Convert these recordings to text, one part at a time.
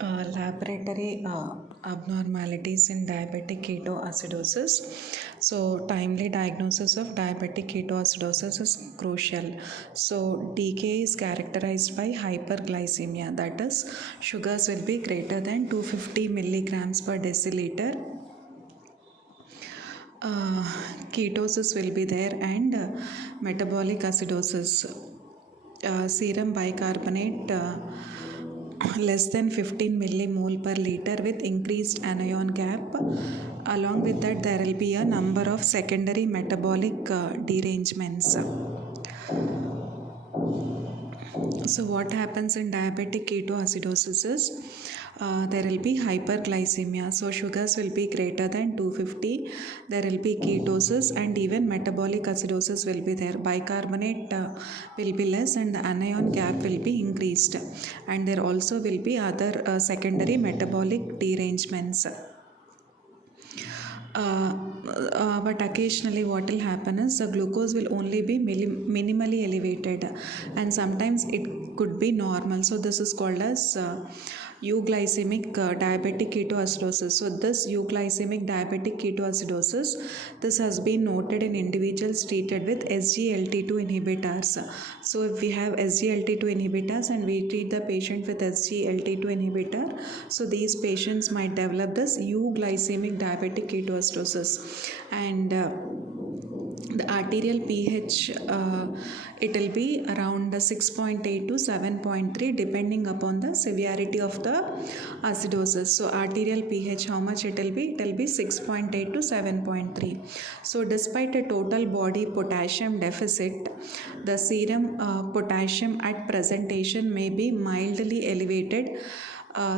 Laboratory abnormalities in diabetic ketoacidosis. So, timely diagnosis of diabetic ketoacidosis is crucial. So, DK is characterized by hyperglycemia, that is, sugars will be greater than 250 milligrams per deciliter. Uh, Ketosis will be there, and metabolic acidosis, serum bicarbonate less than 15 millimole per liter with increased anion gap. Along with that, there will be a number of secondary metabolic derangements. So what happens in diabetic ketoacidosis is there will be hyperglycemia. So sugars will be greater than 250. There will be ketosis, and even metabolic acidosis will be there. Bicarbonate will be less, and the anion gap will be increased. And there also will be other secondary metabolic derangements. But occasionally what will happen is the glucose will only be minimally elevated, and sometimes it could be normal. So this is called as euglycemic diabetic ketoacidosis. So this euglycemic diabetic ketoacidosis, this has been noted in individuals treated with SGLT2 inhibitors. So if we have SGLT2 inhibitors and we treat the patient with SGLT2 inhibitor, so these patients might develop this euglycemic diabetic ketoacidosis. And the arterial pH, it will be around 6.8 to 7.3 depending upon the severity of the acidosis. So arterial pH, how much it will be? It will be 6.8 to 7.3. So despite a total body potassium deficit, the serum potassium at presentation may be mildly elevated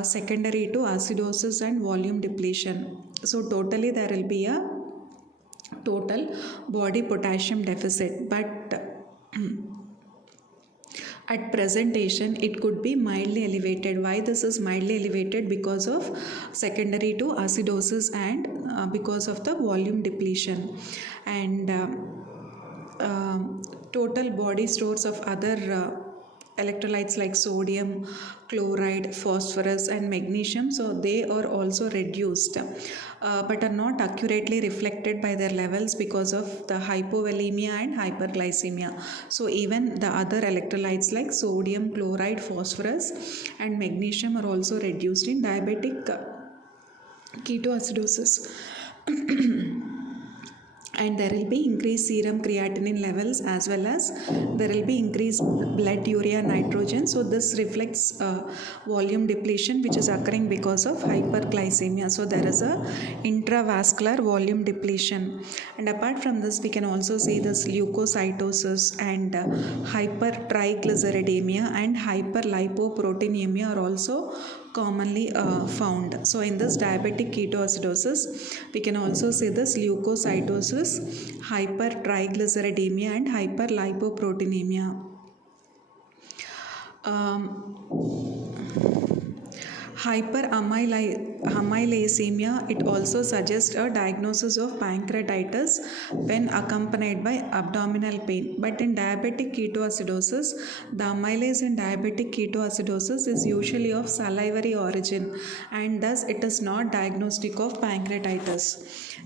secondary to acidosis and volume depletion. So totally there will be a total body potassium deficit, but at presentation it could be mildly elevated. Why this is mildly elevated? Because of secondary to acidosis and because of the volume depletion. And total body stores of other electrolytes like sodium, chloride, phosphorus and magnesium, so they are also reduced, but are not accurately reflected by their levels because of the hypovolemia and hyperglycemia. So even the other electrolytes like sodium, chloride, phosphorus and magnesium are also reduced in diabetic ketoacidosis. And there will be increased serum creatinine levels, as well as there will be increased blood urea nitrogen. So this reflects volume depletion which is occurring because of hyperglycemia. So there is a intravascular volume depletion. And apart from this, we can also see this leukocytosis and hypertriglyceridemia and hyperlipoproteinemia are also commonly found. So in this diabetic ketoacidosis, we can also see this leukocytosis, hypertriglyceridemia and hyperlipoproteinemia. Hyperamylasemia, it also suggests a diagnosis of pancreatitis when accompanied by abdominal pain. But in diabetic ketoacidosis, the amylase in diabetic ketoacidosis is usually of salivary origin, and thus it is not diagnostic of pancreatitis.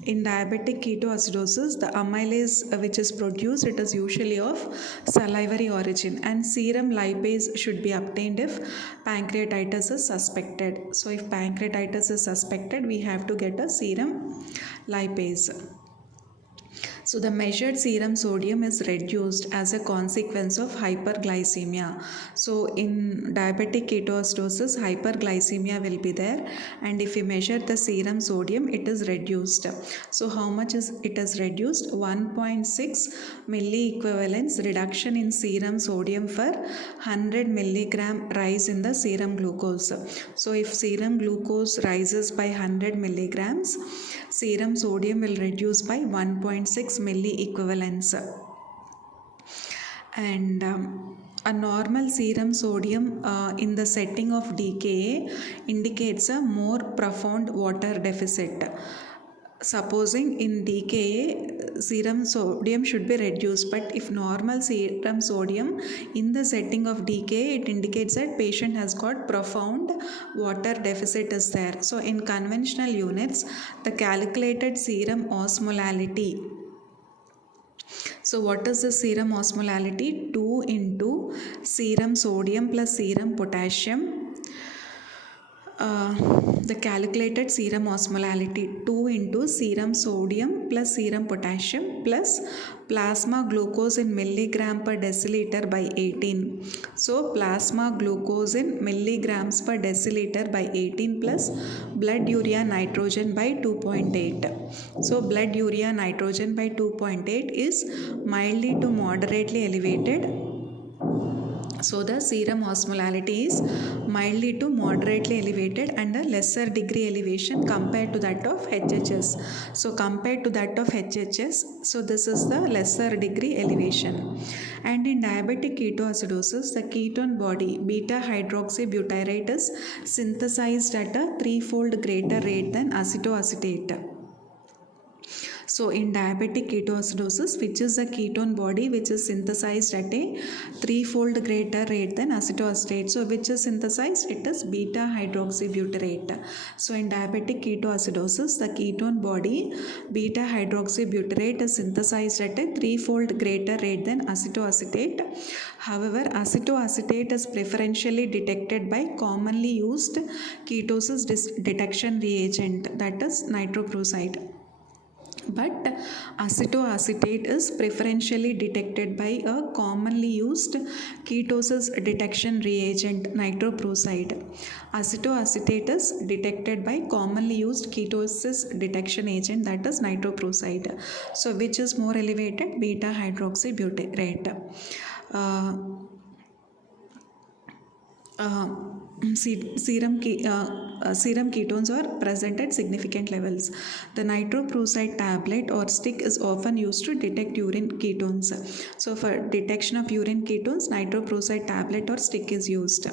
In diabetic ketoacidosis, the amylase which is produced, it is usually of salivary origin, and serum lipase should be obtained if pancreatitis is suspected. So if pancreatitis is suspected, we have to get a serum lipase. So the measured serum sodium is reduced as a consequence of hyperglycemia. So in diabetic ketoacidosis, hyperglycemia will be there, and if we measure the serum sodium, it is reduced. So how much is it is reduced? 1.6 milliequivalents reduction in serum sodium for 100 milligram rise in the serum glucose. So if serum glucose rises by 100 milligrams, serum sodium will reduce by 1.6 milliequivalents. And a normal serum sodium in the setting of DKA indicates a more profound water deficit. supposing in DKA serum sodium should be reduced, but if normal serum sodium in the setting of DKA, it indicates that patient has got profound water deficit is there. So in conventional units, the calculated serum osmolality. So what is the serum osmolality? 2 into serum sodium plus serum potassium. The calculated serum osmolality 2 into serum sodium plus serum potassium plus plasma glucose in milligram per deciliter by 18. So plasma glucose in milligrams per deciliter by 18 plus blood urea nitrogen by 2.8. So blood urea nitrogen by 2.8 is mildly to moderately elevated. So the serum osmolality is mildly to moderately elevated and a lesser degree elevation compared to that of HHS. So compared to that of HHS, so this is the lesser degree elevation. And in diabetic ketoacidosis, the ketone body beta hydroxybutyrate is synthesized at a 3-fold greater rate than acetoacetate. So in diabetic ketoacidosis, which is a ketone body which is synthesized at a 3-fold greater rate than acetoacetate. So which is synthesized? It is beta hydroxybutyrate. So in diabetic ketoacidosis, the ketone body beta hydroxybutyrate is synthesized at a 3-fold greater rate than acetoacetate. However, acetoacetate is preferentially detected by commonly used ketosis detection reagent, that is nitroprusside. But acetoacetate is preferentially detected by a commonly used ketosis detection reagent, nitroprusside. Acetoacetate is detected by commonly used ketosis detection agent, that is nitroprusside. So which is more elevated? Beta hydroxybutyrate. Serum ketones are present at significant levels. The nitroprusside tablet or stick is often used to detect urine ketones. So for detection of urine ketones, nitroprusside tablet or stick is used.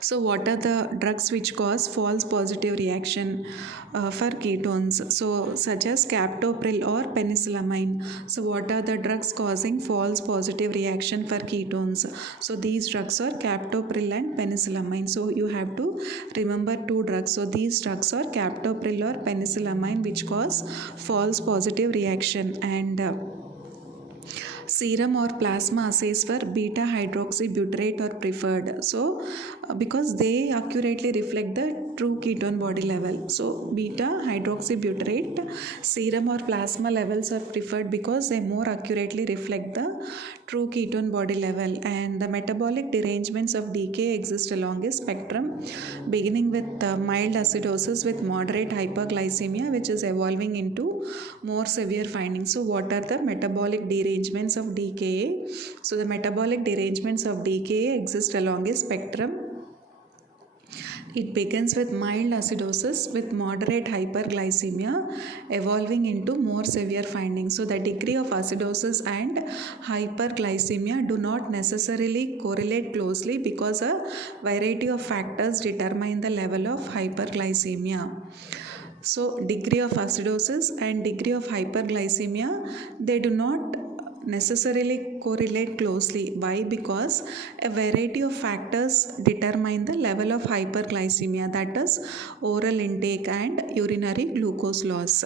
So what are the drugs which cause false positive reaction for ketones? So such as captopril or penicillamine. So what are the drugs causing false positive reaction for ketones? So these drugs are captopril and penicillamine. So you have to remember 2 drugs. So these drugs are captopril or penicillamine which cause false positive reaction, and serum or plasma assays for beta hydroxybutyrate are preferred. So because they accurately reflect the true ketone body level. So beta hydroxybutyrate serum or plasma levels are preferred because they more accurately reflect the true ketone body level. And the metabolic derangements of DKA exist along a spectrum, beginning with mild acidosis with moderate hyperglycemia, which is evolving into more severe findings. So what are the metabolic derangements of DKA? So the metabolic derangements of DKA exist along a spectrum. It begins with mild acidosis with moderate hyperglycemia, evolving into more severe findings. So the degree of acidosis and hyperglycemia do not necessarily correlate closely because a variety of factors determine the level of hyperglycemia. So degree of acidosis and degree of hyperglycemia, they do not necessarily correlate closely. Why? Because a variety of factors determine the level of hyperglycemia, that is oral intake and urinary glucose loss.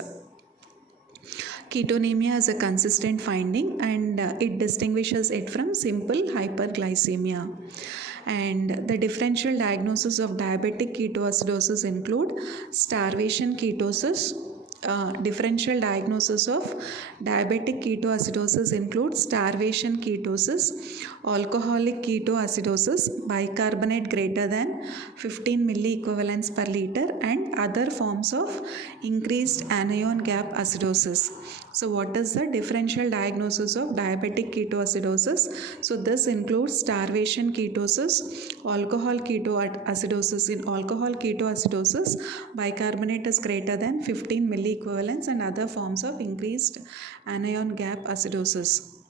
Ketonemia is a consistent finding, and it distinguishes it from simple hyperglycemia. And the differential diagnosis of diabetic ketoacidosis include starvation ketosis. Differential diagnosis of diabetic ketoacidosis includes starvation ketosis, alcoholic ketoacidosis, bicarbonate greater than 15 milliequivalents per liter, and other forms of increased anion gap acidosis. So what is the differential diagnosis of diabetic ketoacidosis? So this includes starvation ketosis, alcohol ketoacidosis. In alcohol ketoacidosis, bicarbonate is greater than 15 milliequivalents and other forms of increased anion gap acidosis.